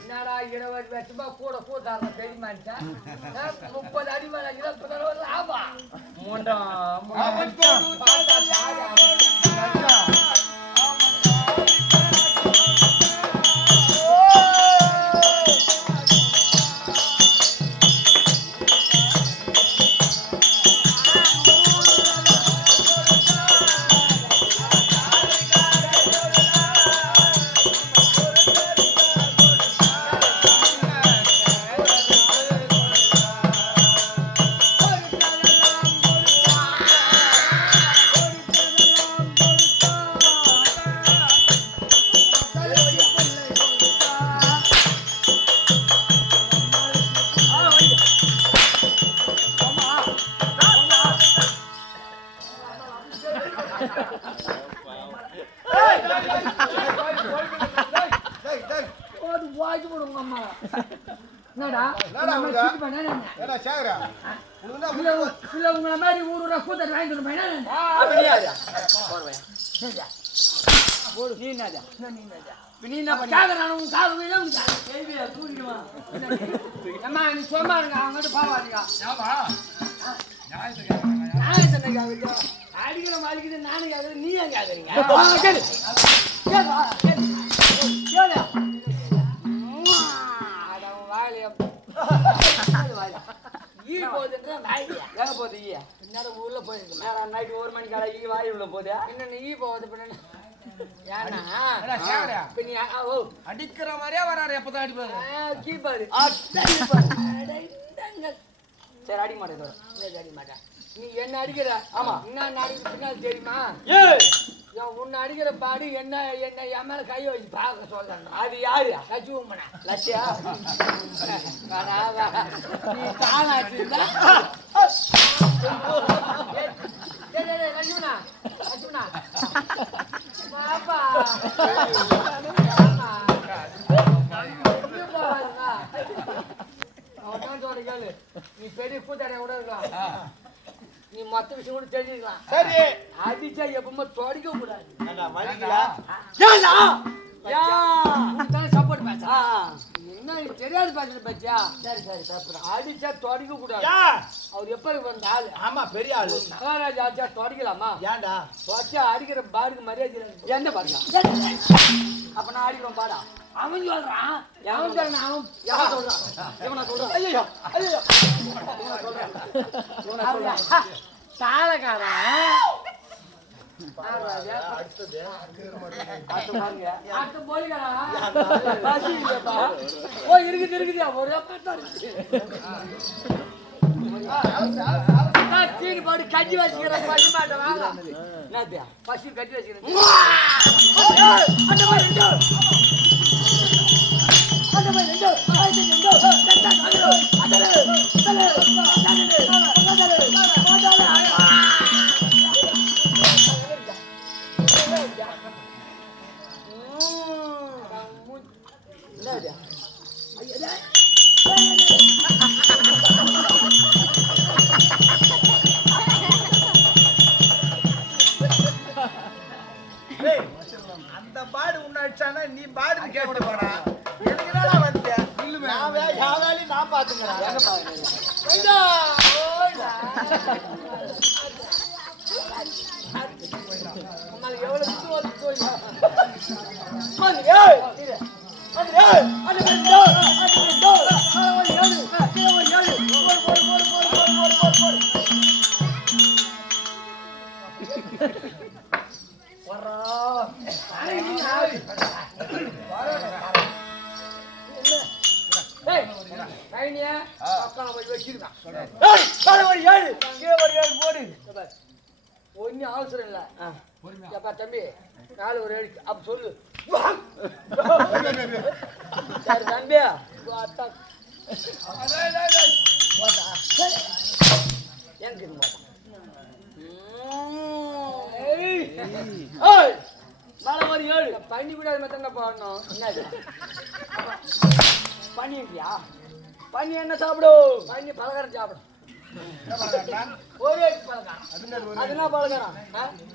என்னடா இருபது வருஷமா கூட கூட்டாங்க பெரியமான்ட்டேன் முப்பது அடி மேல இருபது லாபம் முண்டா முண்டா அது வாய்க்கு போடுங்க அம்மா என்னடா உங்களை மாதிரி ஊர் ஊரா கூத்தர் வாங்கி நீ என்னடா? நீ பாவாதீங்க அடிக்கிற மாளிகை நானும் கேட்கறேன் நீ ஏன் கேட்கறீங்க கேளு. கேளு ஈ போதுன்ற நாய்க்கியா ஒரு மணிக்கு அரை ஈ வாரி உள்ள போகுது. இன்னொன்று ஈ போகுது பின்னாடி அடிக்கிற மாதிரியே வராரு எப்பதான் அடிப்பாரு? கீப்பாரு. அடி பாரு. அட, இந்தாங்க. சரி அடிக்க மாட்டேன் மாட்டேன். நீ என்ன அடிக்கிற? ஆமா. என்ன அடிக்க பின்னாடி தெரியுமா? உன்னை அடிக்கிற பாடு என்ன என்ன என் மேல கை வச்சு பார்க்க சொல்றேன். அது யாரு? கட்சி உம்மனா லட்சியா நீ தானாச்சுன்னா லட்சுமணா. லட்சுமணா. பாப்பா ஆமா. இங்க பாருங்க. அவன் தான் சொல்ற கேளு. நீ பெரிய கூத்தாடியா கூட இருக்கலாம் நீ மத்த விஷயம் கூட தெரிஞ்சுக்கலாம். சரி. அடிச்சா எப்பவுமே தொடக்க கூடாது என்ன இது தெரியாது பேசுறது பச்சியா சரி சரி அடிச்சா தொடக்க கூடாது. யா, அவர் எப்ப வந்த ஆளு? ஆமா பெரிய ஆளு. மகாராஜா ஆச்சா தொடக்கலாமா? ஏன்டா? வச்சா அடிக்கிற பாருக்கு மரியாதை இல்லை. எந்த பாருங்க. அப்ப நான் அடிக்கிறோம் பாடா. அவன் சொல்றான். அவன் சொல்றான். அவன் எவன் சொல்றான் எவனா சொல்றான் ஐயோ ஐயோ தாளக்காரன் மகாராஜா. இருக்குது இருக்குது ஒரே பார்த்தா தீனி போட்டு கஞ்சி வச்சுக்கிறேன் பசி மாட்டேன் வாங்க என்னத்தியா பசி கட்டி வச்சுக்கிறேன் அந்த மாதிரி ரெண்டு அந்த மாதிரி ரெண்டு ரெண்டு அந்த பாடு உன்னாச்சானா நீ பாடு கேட்டு போடா. எதுக்குடா வந்த நான் வே யாவாலி நான் பாத்துக்கறேன். ஓய்டா. ஓய்டா உன்னால கைனியா, பக்கம் போய் வச்சிருக்கான். ஏய் ஒரு ஏழு கீழே ஒரு ஏழு போடு ஒன்றும் பாரு. ஒண்ணும் அவசரம் இல்ல ஆ தம்பி நாலு ஒரு ஏழு அப்ப சொல்லு சரி தம்பி அத்தா எனக்கு இது மாட்டேன் மேலே ஒரு ஏழு பண்ணி விடாத மத்தங்க பாடணும் என்னது பண்ணி இருக்கியா பண்ணி என்ன சாப்பிடும். பன்னி பலகாரம் சாப்பிடும். ஒரே என்ன பலகாரம்?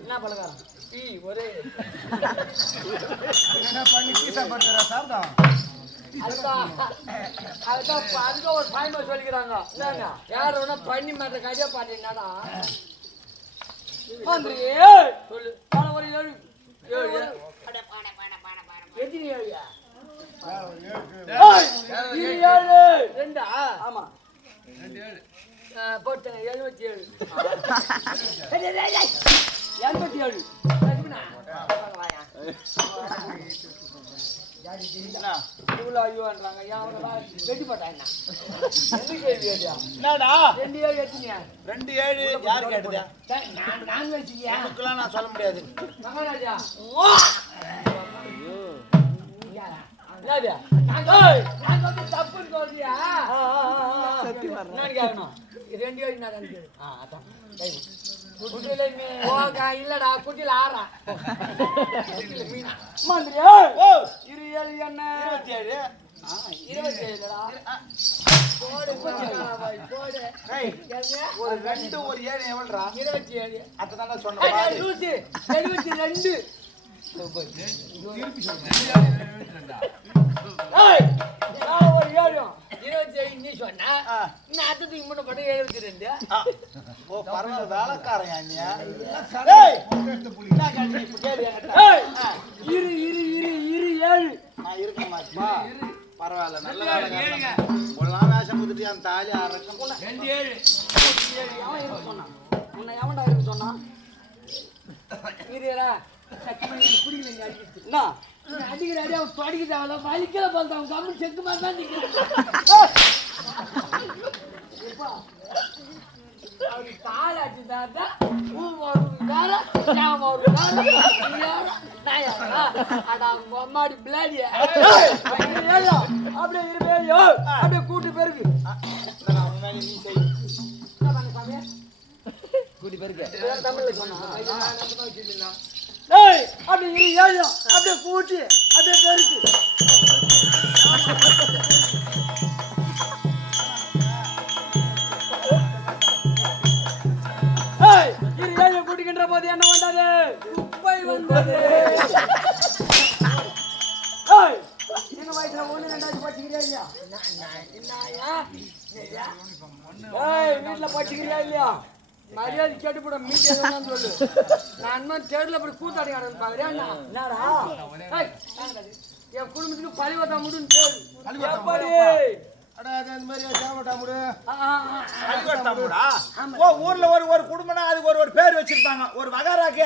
என்ன பலகாரம்? டீ ஒரே. பண்ணி டீ சாப்பிடுறா சாப்பிட்டா அதுக்கு ஒரு பாயிண்ட் சொல்லிக்கிறாங்க. என்னங்க? யார் வேணா பண்ணி மாட்ட கடியா பாட்டீங்கன்னா சொல்லு. ஒரு ஏழு ஏழு எத்தனை ஏழுயா ஏழு. ரெண்டா? ஆமா. போட்டு எழுபத்தி ஏழு. எண்பத்தி ஏழு. இவ்வளோ ஐயோன்றாங்க. வெட்டி கேட்டியா என்னடா? ரெண்டு ஏழு எத்தனையா ரெண்டு ஏழு. யாரு கேட்டதா? நான் நான் வச்சுக்கியா நான் சொல்ல முடியாது. மகாராஜா. தப்புன்னு சொல்றியா? கேட்கணும்? ரெண்டு நான். ஆ, அதான். ஓகா, இல்லடா குட்டியில ஆறா. குட்டியில மீனா. மந்திரி, ஏய், ஓ இரு ஏழு என்ன? இருபத்தி ஏழு? ஒரு ரெண்டு ஒரு ஏழு எவ்வளோடா? இருபத்தி ஏழு ஏய், சொன்னேன் எழுபத்தி ரெண்டு. இரு இரு இரு இரு ஏழு நான் இருக்க மாட்டேமா பரவாயில்ல நல்ல வேலை ஏழுங்க. வேஷம் கொடுத்துட்டு அந்த தாலி அறக்கம் போல ரெண்டு ஏழு ஏழு எவன் இருக்க சொன்னான் உன்னை எவன்டா இருக்க சொன்னான் இருடா சத்தியமா அடிக்கிற அடி அவன் படிக்க தேவையில்ல வலிக்கல அவன் கம்மி செக்கு மாதிரி தான் நிற்கிறான் அவனுக்கு கால் அடிச்சுதான் ஊம் வேற ஞாபகம் வேற அம்மாடி பிளாடி அப்படியே அப்படியே கூட்டு பேருக்கு கூட்டி முன்னாடி தமிழ்ல சொன்னா. ஏய், அப்படியே இரு, ஏழு, அப்படியே கூட்டி, அப்படியே பெருக்கு. ஏய், இரு, ஏழு கூட்டுகின்ற போது என்ன வந்தது குப்பை வந்தது ஏய், எங்க வயசுல ஒண்ணு ரெண்டாவது படிச்சுக்கிறியா இல்லையா? ஏய், வீட்டுல படிச்சுக்கிறியா இல்லையா மரியாதை கேட்டு போட மீதி எதுவும் சொல்லு நான் இன்னும் தேர்தல போய் கூத்தாடி ஆடுறது பாக்குறியா ஊர்ல ஒரு ஒரு குடும்பம்னா அதுக்கு ஒரு ஒரு பேர் வச்சிருப்பாங்க. ஒரு வகாராக்கு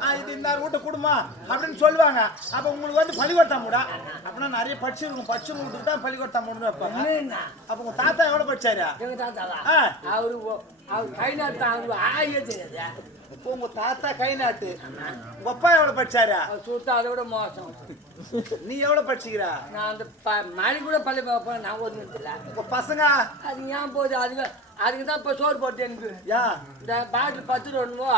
ஆ, இது இந்த வீட்டு குடும்பம் அப்படின்னு சொல்லுவாங்க. அப்ப உங்களுக்கு வந்து பள்ளிக்கொட்டாமுடா அப்படின்னா நிறைய படிச்சிருக்கும். படிச்சவங்களுக்கு தான் பள்ளிக்கொட்டாமுன்னு வைப்பாங்க. என்ன? அப்ப உங்க தாத்தா எவ்வளவு படிச்சாரு? எங்க தாத்தாவா? ஆ. அவரு அவர் கை நாட்டு அவரு ஆயே தெரியாது இப்போ உங்க தாத்தா கை நாட்டு உங்க அப்பா எவ்வளவு படிச்சாரு? சுத்தா அதை விட மோசம். நீ எவ்வளவு படிச்சுக்கிற? நான் அந்த மணி கூட பள்ளி பார்ப்பேன் நான் இல்லை. உங்க பசங்க? அது ஏன் போகுது? அதுக்கு அதுக்கு தான் இப்போ சோறு போட்டு எனக்கு. யா? இந்த பாட்டில் பத்து ரூபா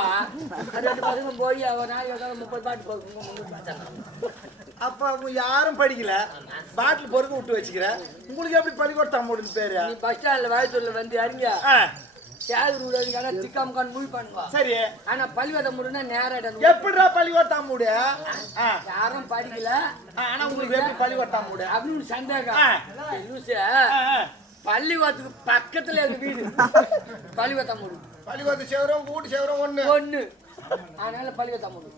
ரெண்டு பசங்க போய் நாளைக்கு முப்பது பாட்டு பாட்டு அப்ப அவங்க யாரும் படிக்கல. பாட்டில் பொறுக்க விட்டு வச்சுக்கிற. உங்களுக்கு எப்படி பள்ளிக்கொட்டாமுடுன்னு பேரு? நீ பஸ் ஸ்டாண்டில் வயத்தூரில் வந்து ஆ, சேது ரூட் அடிக்கான திக்காமுக்கான் மூவி பண்ணுவா. சரி. ஆனா பள்ளிவாத முடினா நேரம் எப்படிடா பள்ளிக்கொட்டாமுடு ஆ. யாரும் படிக்கல. ஆனா உங்களுக்கு எப்படி பள்ளிக்கொட்டாமுடு அப்படின்னு சந்தேகம். லூசு. பள்ளிவாத்துக்கு பக்கத்துல இருக்கு வீடு. பள்ளிவாத்தா மூடு. பள்ளிக்கொத்து சேவரம் வீட்டு சேவரம் ஒண்ணு. ஒண்ணு. அதனால பள்ளிவாத்தா மூடு.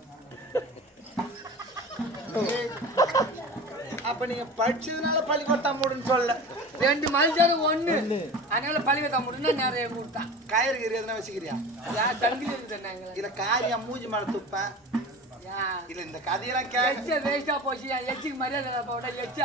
அப்ப நீங்க படிச்சதுனால பள்ளிக்கொட்டாமுடுன்னு சொல்ல ரெண்டு மனுஷனும் ஒண்ணு. அதனால பள்ளிவாத்தா மூடுனா நேரம் கொடுத்தான் கயிறு கயிறு எதுனா வச்சுக்கிறியா? யார் தங்கில இருக்குன்னாங்க இல்ல காரியா மூஞ்சி மேல துப்பேன் இல்ல இந்த கதையெல்லாம் கேட்க வேஸ்டா போச்சு. எச்சுக்கு மரியாதை போட எச்ச?